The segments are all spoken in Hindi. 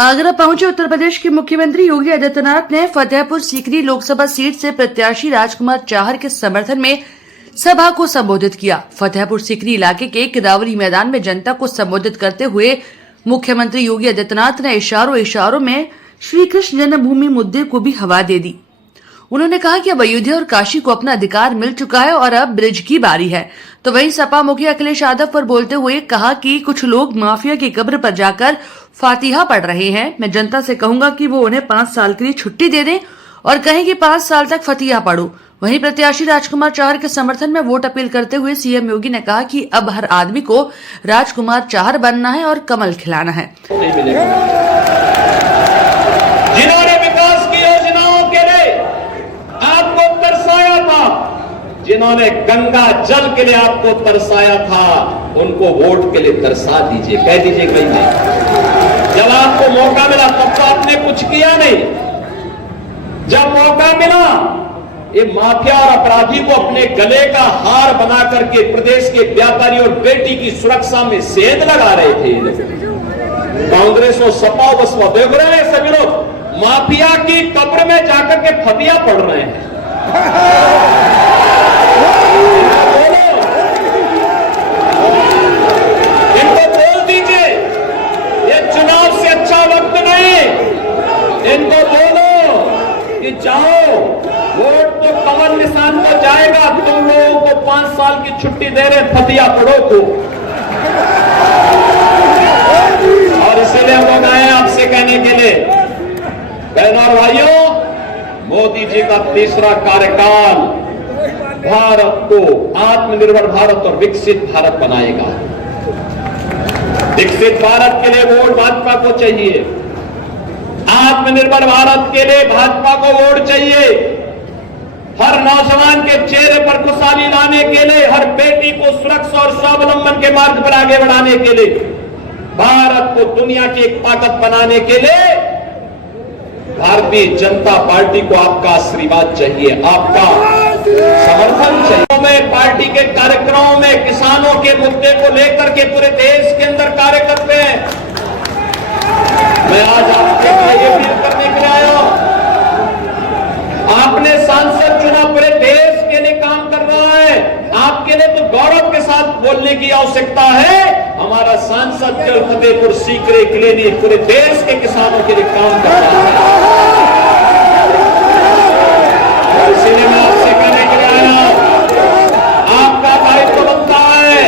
आगरा पहुंचे उत्तर प्रदेश के मुख्यमंत्री योगी आदित्यनाथ ने फतेहपुर सीकरी लोकसभा सीट से प्रत्याशी राजकुमार चाहर के समर्थन में सभा को संबोधित किया। फतेहपुर सीकरी इलाके के किदावरी मैदान में जनता को संबोधित करते हुए मुख्यमंत्री योगी आदित्यनाथ ने इशारों में श्री कृष्ण जन्मभूमि मुद्दे को भी हवा दे दी। उन्होंने कहा कि अब अयोध्या और काशी को अपना अधिकार मिल चुका है और अब ब्रिज की बारी है। तो वहीं सपा मुखिया अखिलेश यादव पर बोलते हुए कहा कि कुछ लोग माफिया की कब्र पर जाकर फातिहा पढ़ रहे हैं। मैं जनता से कहूंगा कि वो उन्हें 5 साल के लिए छुट्टी दे दें और कहें कि 5 साल तक फतिहा पढ़ो। वहीं प्रत्याशी राजकुमार चाहर के समर्थन में वोट अपील करते हुए सीएम योगी ने कहा कि अब हर आदमी को राजकुमार चाहर बनना है और कमल खिलाना है। जिन्होंने विकास की योजनाओं के लिए आपको तरसाया था, जिन्होंने गंगा जल के लिए आपको तरसाया था, उनको वोट के लिए तरसा दीजिए। कह दीजिए कहीं नहीं। जब आपको मौका मिला तब तो आपने कुछ किया नहीं। जब मौका मिला ये माफिया और अपराधी को अपने गले का हार बना करके प्रदेश के व्यापारी और बेटी की सुरक्षा में सेंध लगा रहे थे। कांग्रेस और सपा बसपा देख रहे हैं सभी लोग माफिया की कब्र में जाकर के फतिया पढ़ रहे हैं। इनको बोल दीजिए ये चुनाव से अच्छा वक्त नहीं। इनको बोलो कि जाओ वोट तो कमल निशान पर जाएगा, तुम लोगों को 5 साल की छुट्टी दे रहे फतिया पढ़ो को। और इसीलिए हम लोग आए आपसे कहने के लिए, बहनों और भाइयों, मोदी जी का तीसरा कार्यकाल भारत को आत्मनिर्भर भारत और विकसित भारत बनाएगा। विकसित भारत के लिए वोट भाजपा को चाहिए। आत्मनिर्भर भारत के लिए भाजपा को वोट चाहिए। हर नौजवान के चेहरे पर खुशहाली लाने के लिए, हर बेटी को सुरक्षा और स्वावलंबन के मार्ग पर आगे बढ़ाने के लिए, भारत को दुनिया की एक ताकत बनाने के लिए भारतीय जनता पार्टी को आपका आशीर्वाद चाहिए, आपका समर्थन चाहिए। में पार्टी के कार्यक्रमों में किसानों के मुद्दे को लेकर के पूरे देश के अंदर कार्य करते हैं। मैं आज आपके लिए ये अपील करने के लिए आया हूं। आपने सांसद चुना, पूरे देश के लिए काम कर रहा है। आपके लिए तो गौरव के साथ बोलने की आवश्यकता है। हमारा सांसद केवल फतेहपुर सीकरी के लिए नहीं, पूरे देश के किसानों के लिए काम कर रहा है। और इसीलिए मैं आपसे कहने के लिए आया, आपका दायित्व बनता है।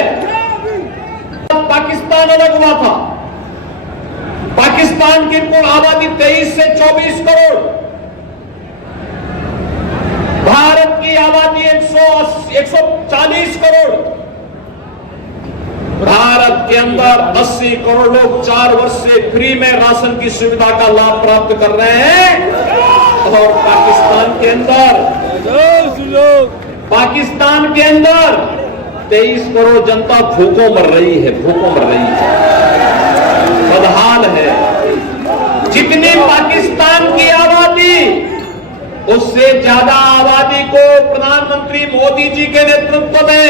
पाकिस्तान अलग हुआ था। पाकिस्तान की कुल आबादी 23 से 24 करोड़, भारत की आबादी 140 करोड़। भारत के अंदर 80 करोड़ लोग 4 वर्ष से फ्री में राशन की सुविधा का लाभ प्राप्त कर रहे हैं। और पाकिस्तान के अंदर 23 करोड़ जनता भूखों मर रही है, बदहाल है। जितनी पाकिस्तान की आबादी, उससे ज्यादा आबादी को प्रधानमंत्री मोदी जी के नेतृत्व में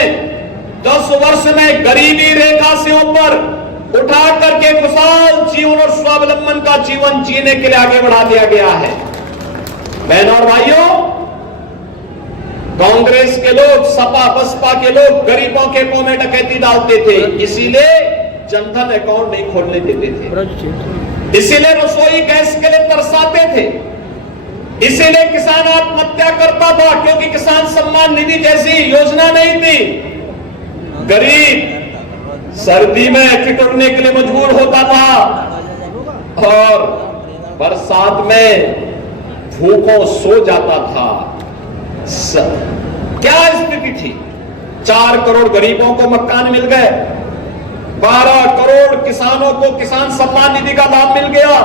10 वर्ष में गरीबी रेखा से ऊपर उठा करके खुशहाल जीवन और स्वावलंबन का जीवन जीने के लिए आगे बढ़ा दिया गया है। बहनों और भाइयों, कांग्रेस के लोग, सपा बसपा के लोग गरीबों के मुंह में डकैती डालते थे, इसीलिए जनधन अकाउंट नहीं खोलने देते थे, इसीलिए रसोई गैस के लिए तरसाते थे, इसीलिए किसान आत्महत्या करता था, क्योंकि किसान सम्मान निधि जैसी योजना नहीं थी। गरीब सर्दी में ठिठुरने के लिए मजबूर होता था और बरसात में भूखों सो जाता था। क्या स्थिति थी? 4 करोड़ गरीबों को मकान मिल गए, 12 करोड़ किसानों को किसान सम्मान निधि का लाभ मिल गया,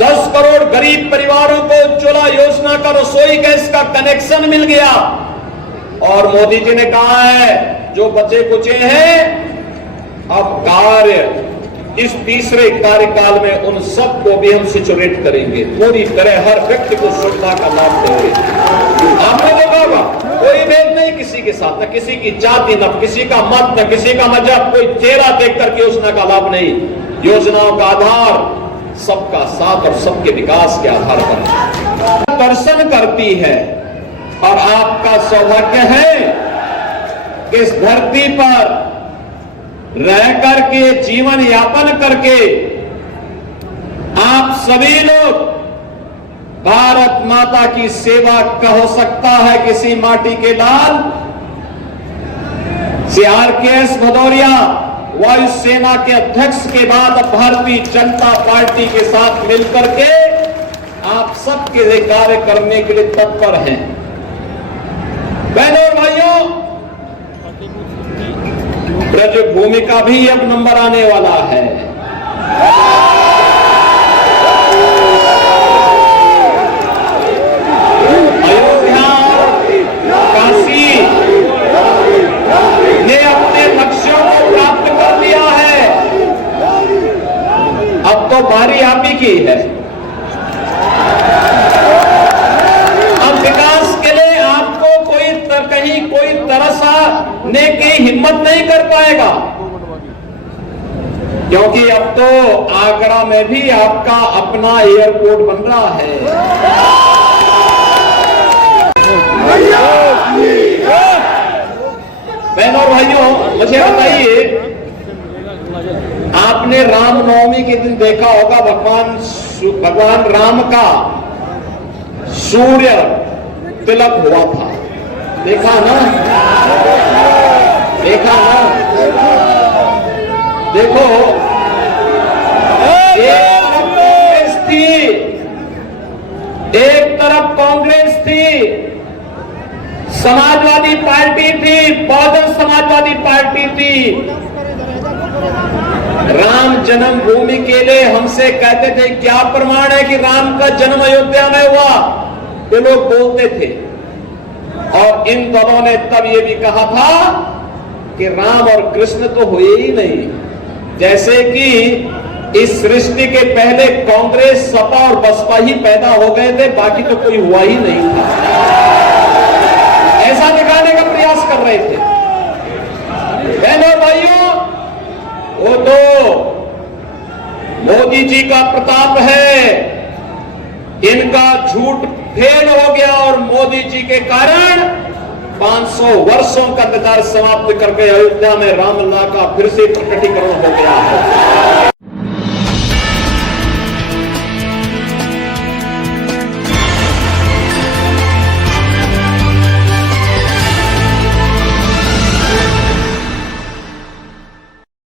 10 करोड़ गरीब परिवारों को उज्ज्वला योजना का रसोई गैस का कनेक्शन मिल गया। और मोदी जी ने कहा है जो बचे कुचे हैं, अब कार्य इस तीसरे कार्यकाल में उन सबको भी हम सिचुएट करेंगे, पूरी तरह हर व्यक्ति को सुविधा का लाभ देंगे। आपने देखा होगा कोई भेद नहीं किसी के साथ, न किसी की जाति, न किसी का मत, न किसी का मजहब, कोई चेहरा देख करके योजना का लाभ नहीं। योजनाओं का आधार सबका साथ और सबके विकास के आधार पर दर्शन करती है। और आपका सौभाग्य है कि इस धरती पर रह करके जीवन यापन करके आप सभी लोग भारत माता की सेवा का हो सकता है किसी माटी के लाल CRKS भदौरिया वायुसेना के अध्यक्ष के बाद भारतीय जनता पार्टी के साथ मिलकर के आप सबके लिए कार्य करने के लिए तत्पर हैं। बहनों और भाइयों, ब्रज भूमि का भी अब नंबर आने वाला है। अयोध्या, काशी ने अपने लक्ष्यों को प्राप्त कर लिया है। अब तो बारी आप ही की है। अब विकास के लिए आपको कहीं कोई तरसने की हिम्मत नहीं कर पाएगा, क्योंकि अब तो आगरा में भी आपका अपना एयरपोर्ट बन रहा है। बहनों और भाइयों, मुझे बताइए, आपने रामनवमी के दिन देखा होगा भगवान राम का सूर्य तिलक हुआ था। देखा ना? देखा ना? देखो, एक तरफ कांग्रेस थी, समाजवादी पार्टी थी, बहुजन समाजवादी पार्टी थी। राम जन्मभूमि के लिए हमसे कहते थे क्या प्रमाण है कि राम का जन्म अयोध्या में हुआ, ये लोग बोलते थे। और इन दलों ने तब ये भी कहा था कि राम और कृष्ण तो हुए ही नहीं, जैसे कि इस सृष्टि के पहले कांग्रेस, सपा और बसपा ही पैदा हो गए थे, बाकी तो कोई हुआ ही नहीं था। ऐसा दिखाने का प्रयास कर रहे थे। बहनों भाइयों, वो तो मोदी जी का प्रताप है, इनका झूठ फेल हो गया और मोदी जी के कारण 500 वर्षों का इंतजार समाप्त करके अयोध्या में रामलला का फिर से प्रकटीकरण हो गया है।